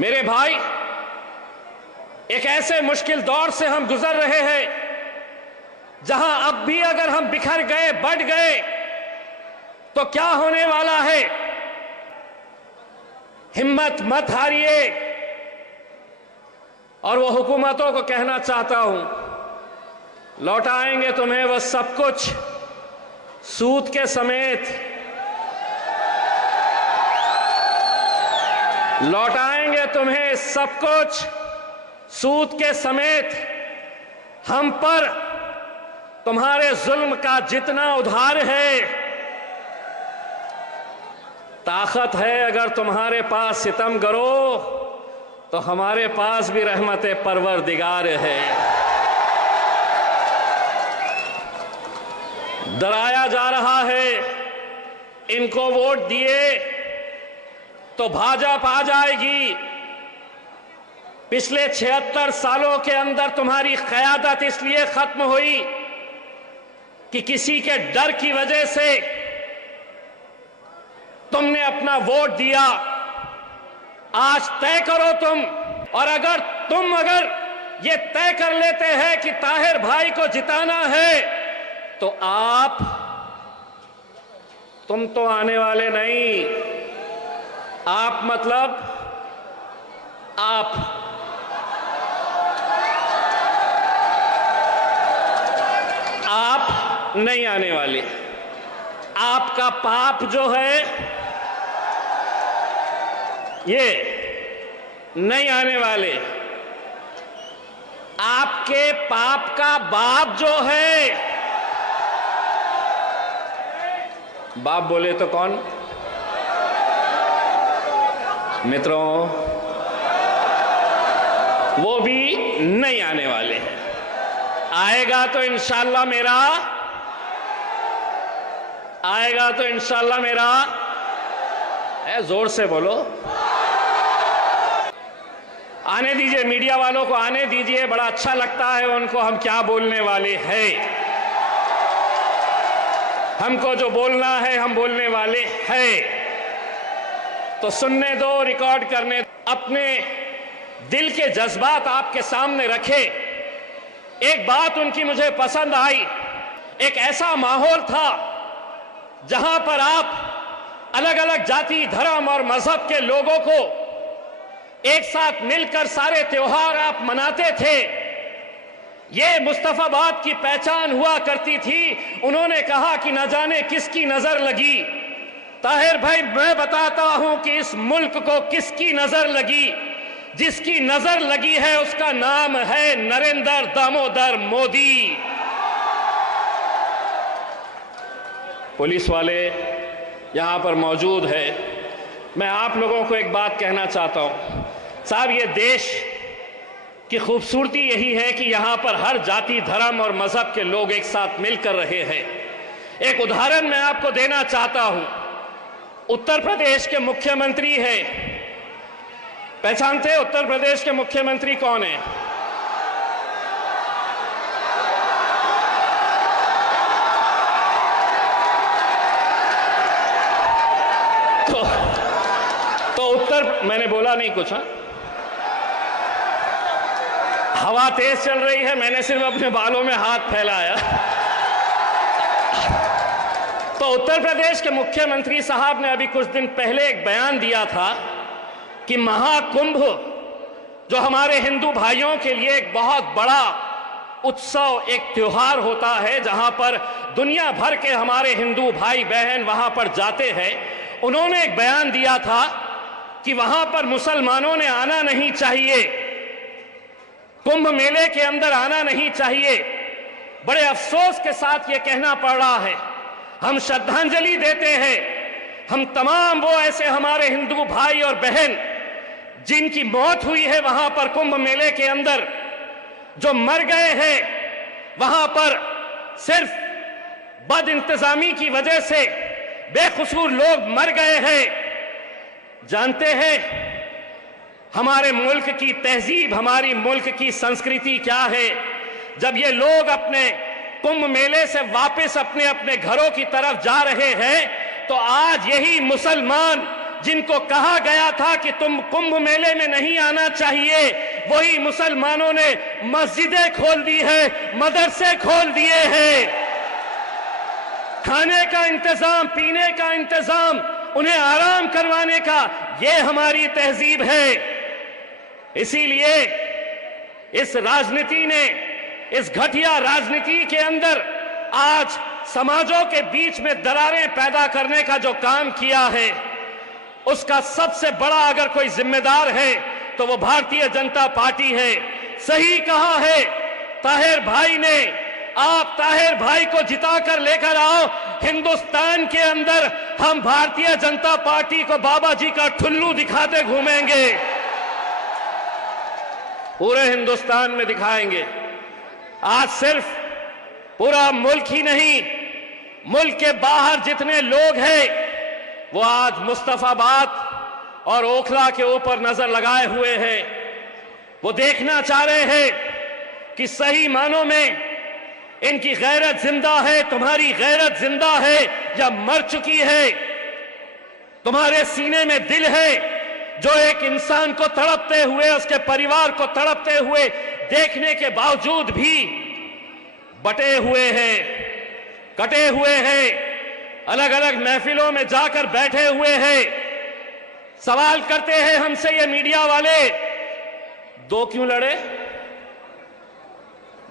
मेरे भाई, एक ऐसे मुश्किल दौर से हम गुजर रहे हैं जहां अब भी अगर हम बिखर गए, बढ़ गए तो क्या होने वाला है। हिम्मत मत हारिए। और वो हुकूमतों को कहना चाहता हूं, लौटाएंगे तुम्हें वह सब कुछ सूद के समेत। लौटाएंगे तुम्हें सब कुछ सूद के समेत। हम पर तुम्हारे जुल्म का जितना उधार है, ताकत है अगर तुम्हारे पास सितम करो तो हमारे पास भी रहमत परवरदिगार है। डराया जा रहा है इनको वोट दिए तो भाजपा आ जाएगी। पिछले 76 सालों के अंदर तुम्हारी क़यादत इसलिए खत्म हुई कि किसी के डर की वजह से तुमने अपना वोट दिया। आज तय करो तुम, और अगर ये तय कर लेते हैं कि ताहिर भाई को जिताना है तो तुम तो आने वाले नहीं। आप मतलब आप नहीं आने वाले। आपका पाप जो है ये नहीं आने वाले। आपके पाप का बाप जो है, बाप बोले तो कौन? मित्रों, वो भी नहीं आने वाले हैं। आएगा तो इंशाअल्लाह मेरा जोर से बोलो। आने दीजिए, मीडिया वालों को आने दीजिए। बड़ा अच्छा लगता है उनको हम क्या बोलने वाले हैं। हमको जो बोलना है हम बोलने वाले हैं। तो सुनने दो, रिकॉर्ड करने दो। अपने दिल के जज्बात आपके सामने रखे। एक बात उनकी मुझे पसंद आई। एक ऐसा माहौल था जहां पर आप अलग अलग जाति, धर्म और मजहब के लोगों को एक साथ मिलकर सारे त्योहार आप मनाते थे। ये मुस्तफाबाद की पहचान हुआ करती थी। उन्होंने कहा कि न जाने किसकी नजर लगी। ताहिर भाई, मैं बताता हूं कि इस मुल्क को किसकी नजर लगी। जिसकी नजर लगी है उसका नाम है नरेंद्र दामोदर मोदी। पुलिस वाले यहां पर मौजूद है। मैं आप लोगों को एक बात कहना चाहता हूं। साहब, ये देश की खूबसूरती यही है कि यहां पर हर जाति, धर्म और मजहब के लोग एक साथ मिलकर रहे हैं। एक उदाहरण मैं आपको देना चाहता हूं। उत्तर प्रदेश के मुख्यमंत्री है, पहचानते हैं उत्तर प्रदेश के मुख्यमंत्री कौन है? मैंने बोला नहीं कुछ। हवा तेज चल रही है, मैंने सिर्फ अपने बालों में हाथ फैलाया। तो उत्तर प्रदेश के मुख्यमंत्री साहब ने अभी कुछ दिन पहले एक बयान दिया था कि महाकुंभ जो हमारे हिंदू भाइयों के लिए एक बहुत बड़ा उत्सव, एक त्योहार होता है जहां पर दुनिया भर के हमारे हिंदू भाई बहन वहां पर जाते हैं। उन्होंने एक बयान दिया था कि वहां पर मुसलमानों ने आना नहीं चाहिए, कुंभ मेले के अंदर आना नहीं चाहिए। बड़े अफसोस के साथ यह कहना पड़ रहा है। हम श्रद्धांजलि देते हैं हम तमाम वो ऐसे हमारे हिंदू भाई और बहन जिनकी मौत हुई है वहां पर कुंभ मेले के अंदर, जो मर गए हैं वहां पर सिर्फ बदइंतजामी की वजह से बेकसूर लोग मर गए हैं। जानते हैं हमारे मुल्क की तहजीब, हमारी मुल्क की संस्कृति क्या है? जब ये लोग अपने कुंभ मेले से वापस अपने अपने घरों की तरफ जा रहे हैं तो आज यही मुसलमान जिनको कहा गया था कि तुम कुंभ मेले में नहीं आना चाहिए, वही मुसलमानों ने मस्जिदें खोल दी है, मदरसे खोल दिए हैं। खाने का इंतजाम, पीने का इंतजाम, उन्हें आराम करवाने का, यह हमारी तहजीब है। इसीलिए इस राजनीति ने, इस घटिया राजनीति के अंदर आज समाजों के बीच में दरारें पैदा करने का जो काम किया है, उसका सबसे बड़ा अगर कोई जिम्मेदार है तो वो भारतीय जनता पार्टी है। सही कहा है ताहिर भाई ने, आप ताहिर भाई को जिताकर लेकर आओ, हिंदुस्तान के अंदर हम भारतीय जनता पार्टी को बाबा जी का ठुल्लू दिखाते घूमेंगे, पूरे हिंदुस्तान में दिखाएंगे। आज सिर्फ पूरा मुल्क ही नहीं, मुल्क के बाहर जितने लोग हैं वो आज मुस्तफाबाद और ओखला के ऊपर नजर लगाए हुए हैं। वो देखना चाह रहे हैं कि सही मानों में इनकी गैरत जिंदा है, तुम्हारी गैरत जिंदा है या मर चुकी है। तुम्हारे सीने में दिल है जो एक इंसान को तड़पते हुए, उसके परिवार को तड़पते हुए देखने के बावजूद भी बटे हुए हैं, कटे हुए हैं, अलग अलग महफिलों में जाकर बैठे हुए हैं। सवाल करते हैं हमसे ये मीडिया वाले, दो क्यों लड़े?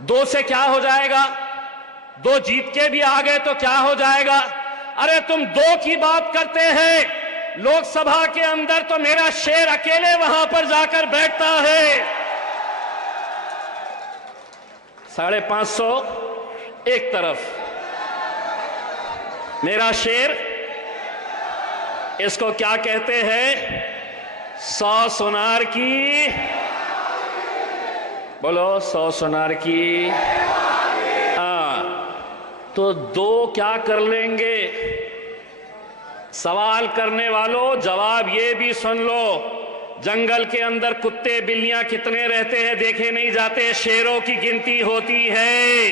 दो से क्या हो जाएगा? दो जीत के भी आ गए तो क्या हो जाएगा? अरे तुम दो की बात करते हैं, लोकसभा के अंदर तो मेरा शेर अकेले वहां पर जाकर बैठता है। 550 एक तरफ, मेरा शेर, इसको क्या कहते हैं? 100 सुनार की, बोलो 100 सुनार की। तो दो क्या कर लेंगे? सवाल करने वालों जवाब ये भी सुन लो, जंगल के अंदर कुत्ते बिल्लियां कितने रहते हैं देखे नहीं जाते, शेरों की गिनती होती है।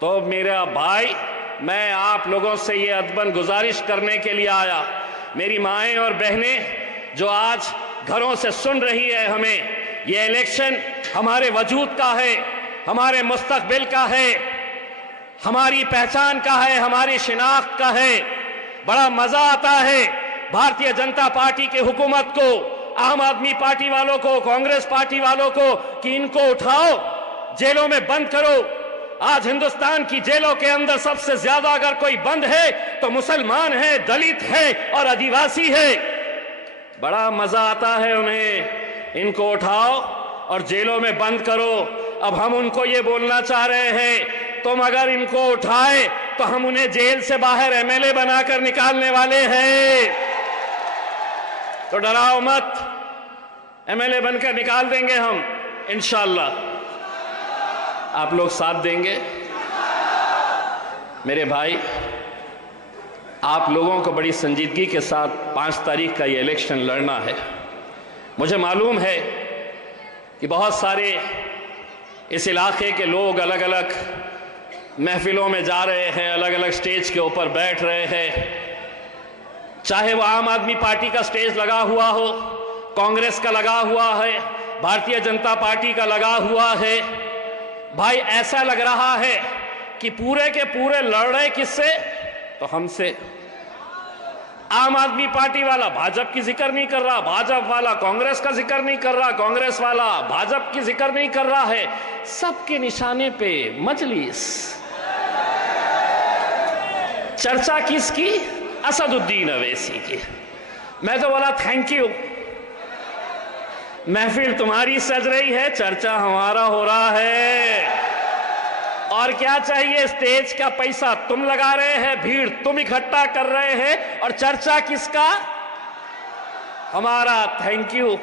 तो मेरा भाई, मैं आप लोगों से ये अदबन गुजारिश करने के लिए आया, मेरी माएं और बहनें जो आज घरों से सुन रही है हमें, ये इलेक्शन हमारे वजूद का है, हमारे मुस्तकबिल का है, हमारी पहचान का है, हमारी शिनाख्त का है। बड़ा मजा आता है भारतीय जनता पार्टी की हुकूमत को, आम आदमी पार्टी वालों को, कांग्रेस पार्टी वालों को कि इनको उठाओ, जेलों में बंद करो। आज हिंदुस्तान की जेलों के अंदर सबसे ज्यादा अगर कोई बंद है तो मुसलमान है, दलित है और आदिवासी है। बड़ा मजा आता है उन्हें, इनको उठाओ और जेलों में बंद करो। अब हम उनको ये बोलना चाह रहे हैं, तुम अगर इनको उठाए तो हम उन्हें जेल से बाहर एमएलए बनाकर निकालने वाले हैं, तो डराओ मत, एमएलए बनकर निकाल देंगे हम इंशाअल्लाह। आप लोग साथ देंगे? मेरे भाई, आप लोगों को बड़ी संजीदगी के साथ 5 तारीख का ये इलेक्शन लड़ना है। मुझे मालूम है कि बहुत सारे इस इलाके के लोग अलग अलग महफिलों में जा रहे हैं, अलग अलग स्टेज के ऊपर बैठ रहे हैं, चाहे वो आम आदमी पार्टी का स्टेज लगा हुआ हो, कांग्रेस का लगा हुआ है, भारतीय जनता पार्टी का लगा हुआ है। भाई ऐसा लग रहा है कि पूरे के पूरे लड़ रहे किससे? तो हमसे। आम आदमी पार्टी वाला भाजपा की जिक्र नहीं कर रहा, भाजपा वाला कांग्रेस का जिक्र नहीं कर रहा, कांग्रेस वाला भाजपा की जिक्र नहीं कर रहा है। सबके निशाने पे मजलिस। चर्चा किसकी? असदुद्दीन अवैसी की। मैं तो बोला थैंक यू, महफिल तुम्हारी सज रही है, चर्चा हमारा हो रहा है। और क्या चाहिए? स्टेज का पैसा तुम लगा रहे हैं, भीड़ तुम इकट्ठा कर रहे हैं, और चर्चा किसका? हमारा। Thank you.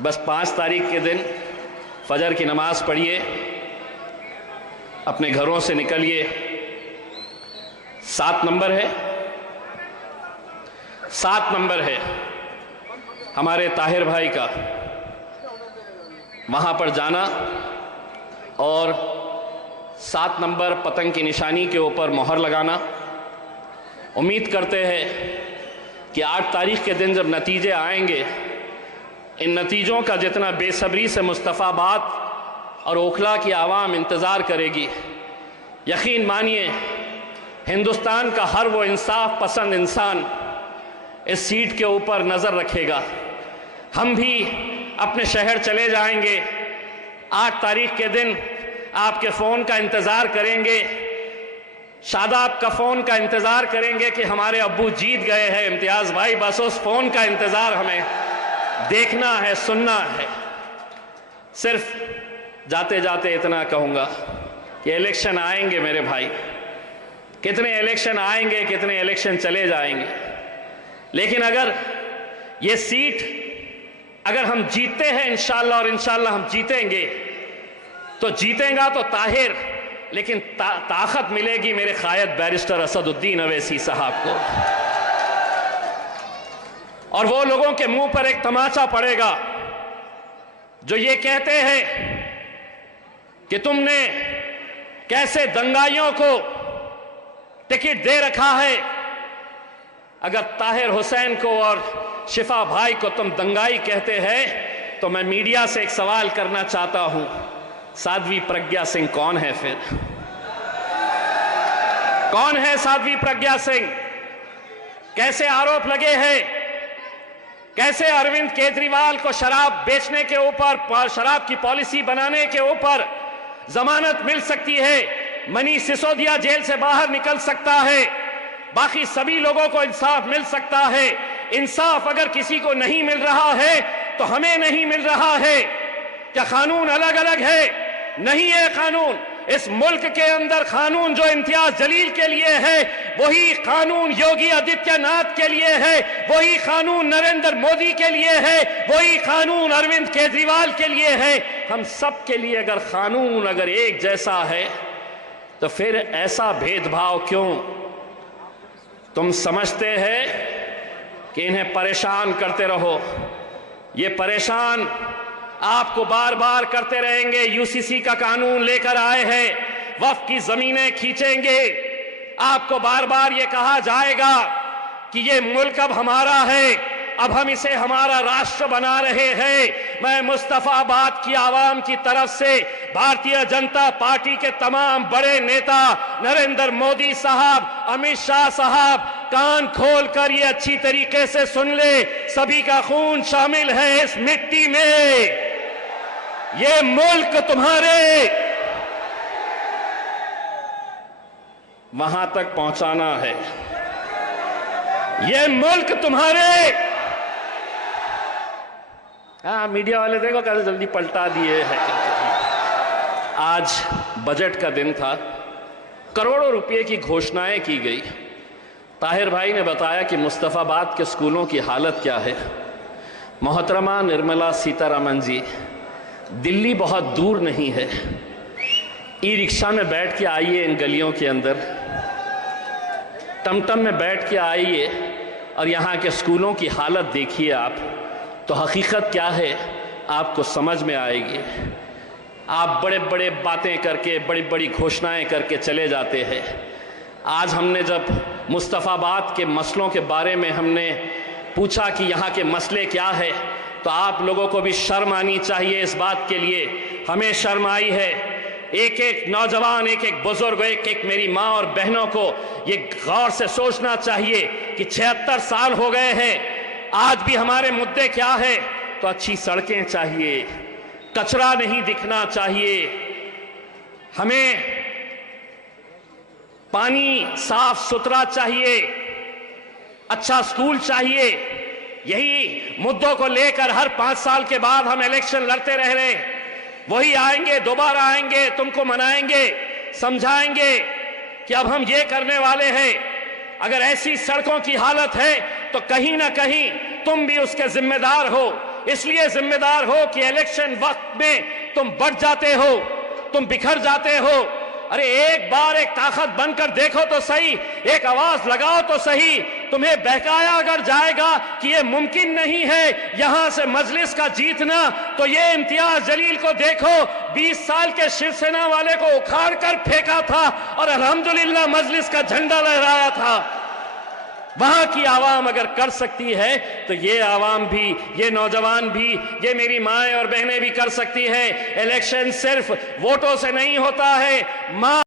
बस 5 तारीख के दिन फजर की नमाज पढ़िए, अपने घरों से निकलिए। 7 नंबर है, 7 नंबर है हमारे ताहिर भाई का, वहां पर जाना और 7 नंबर पतंग की निशानी के ऊपर मोहर लगाना। उम्मीद करते हैं कि 8 तारीख के दिन जब नतीजे आएंगे, इन नतीजों का जितना बेसब्री से मुस्तफ़ाबाद और ओखला की आवाम इंतज़ार करेगी, यकीन मानिए हिंदुस्तान का हर वो इंसाफ पसंद इंसान इस सीट के ऊपर नज़र रखेगा। हम भी अपने शहर चले जाएंगे, 8 तारीख के दिन आपके फ़ोन का इंतज़ार करेंगे, शादाब का फ़ोन का इंतज़ार करेंगे कि हमारे अब्बू जीत गए हैं। इम्तियाज़ भाई, बस उस फ़ोन का इंतज़ार हमें देखना है, सुनना है। सिर्फ जाते जाते इतना कहूँगा कि इलेक्शन आएंगे मेरे भाई, कितने इलेक्शन आएंगे, कितने इलेक्शन चले जाएंगे, लेकिन अगर ये सीट अगर हम जीतते हैं इंशाअल्लाह, और इंशाअल्लाह हम जीतेंगे, तो जीतेगा तो ताहिर, लेकिन ताकत मिलेगी मेरे कायद बैरिस्टर असदुद्दीन अवैसी साहब को, और वो लोगों के मुंह पर एक तमाचा पड़ेगा जो ये कहते हैं कि तुमने कैसे दंगाइयों को टिकट दे रखा है। अगर ताहिर हुसैन को और शिफा भाई को तुम दंगाई कहते हैं, तो मैं मीडिया से एक सवाल करना चाहता हूं, साध्वी प्रज्ञा सिंह कौन है फिर? कौन है साध्वी प्रज्ञा सिंह? कैसे आरोप लगे हैं, कैसे अरविंद केजरीवाल को शराब बेचने के ऊपर, शराब की पॉलिसी बनाने के ऊपर जमानत मिल सकती है, मनीष सिसोदिया जेल से बाहर निकल सकता है, बाकी सभी लोगों को इंसाफ मिल सकता है। इंसाफ अगर किसी को नहीं मिल रहा है तो हमें नहीं मिल रहा है। क्या कानून अलग अलग है? नहीं है कानून। इस मुल्क के अंदर कानून जो इम्तियाज जलील के लिए है, वही कानून योगी आदित्यनाथ के लिए है, वही कानून नरेंद्र मोदी के लिए है, वही कानून अरविंद केजरीवाल के लिए है। हम सब के लिए अगर कानून अगर एक जैसा है, तो फिर ऐसा भेदभाव क्यों? तुम समझते हैं कि इन्हें परेशान करते रहो, ये परेशान आपको बार बार करते रहेंगे। यूसीसी का कानून लेकर आए हैं, वक्फ की जमीनें खींचेंगे, आपको बार बार ये कहा जाएगा कि ये मुल्क अब हमारा है, अब हम इसे हमारा राष्ट्र बना रहे हैं। मैं मुस्तफाबाद की आवाम की तरफ से भारतीय जनता पार्टी के तमाम बड़े नेता नरेंद्र मोदी साहब, अमित शाह साहब, कान खोलकर ये अच्छी तरीके से सुन ले, सभी का खून शामिल है इस मिट्टी में। ये मुल्क तुम्हारे वहां तक पहुंचाना है, ये मुल्क तुम्हारे। हाँ, मीडिया वाले देखो कैसे जल्दी पलटा दिए हैं। आज बजट का दिन था, करोड़ों रुपए की घोषणाएं की गई। ताहिर भाई ने बताया कि मुस्तफाबाद के स्कूलों की हालत क्या है। मोहतरमा निर्मला सीतारमन जी, दिल्ली बहुत दूर नहीं है, ई रिक्शा में बैठ के आइए इन गलियों के अंदर, टमटम में बैठ के आइए और यहाँ के स्कूलों की हालत देखिए आप, तो हकीकत क्या है आपको समझ में आएगी। आप बड़े बड़े बातें करके, बड़ी बड़ी घोषणाएं करके चले जाते हैं। आज हमने जब मुस्तफाबाद के मसलों के बारे में हमने पूछा कि यहाँ के मसले क्या है, तो आप लोगों को भी शर्म आनी चाहिए इस बात के लिए। हमें शर्म आई है। एक एक नौजवान, एक एक बुजुर्ग, एक एक मेरी माँ और बहनों को ये गौर से सोचना चाहिए कि 76 साल हो गए हैं, आज भी हमारे मुद्दे क्या है? तो अच्छी सड़कें चाहिए, कचरा नहीं दिखना चाहिए, हमें पानी साफ सुथरा चाहिए, अच्छा स्कूल चाहिए। यही मुद्दों को लेकर हर 5 साल के बाद हम इलेक्शन लड़ते रह रहे हैं। वही आएंगे, दोबारा आएंगे, तुमको मनाएंगे, समझाएंगे कि अब हम ये करने वाले हैं। अगर ऐसी सड़कों की हालत है तो कहीं ना कहीं तुम भी उसके जिम्मेदार हो। इसलिए जिम्मेदार हो कि इलेक्शन वक्त में तुम बढ़ जाते हो, तुम बिखर जाते हो। अरे एक बार एक ताकत बनकर देखो तो सही, एक आवाज लगाओ तो सही। तुम्हें बहकाया अगर जाएगा कि ये मुमकिन नहीं है यहां से मजलिस का जीतना, तो ये इम्तियाज जलील को देखो, 20 साल के शिवसेना वाले को उखाड़ कर फेंका था और अल्हम्दुलिल्लाह मजलिस का झंडा लहराया था। वहां की आवाम अगर कर सकती है तो ये आवाम भी, ये नौजवान भी, ये मेरी माएं और बहनें भी कर सकती है। इलेक्शन सिर्फ वोटों से नहीं होता है, मां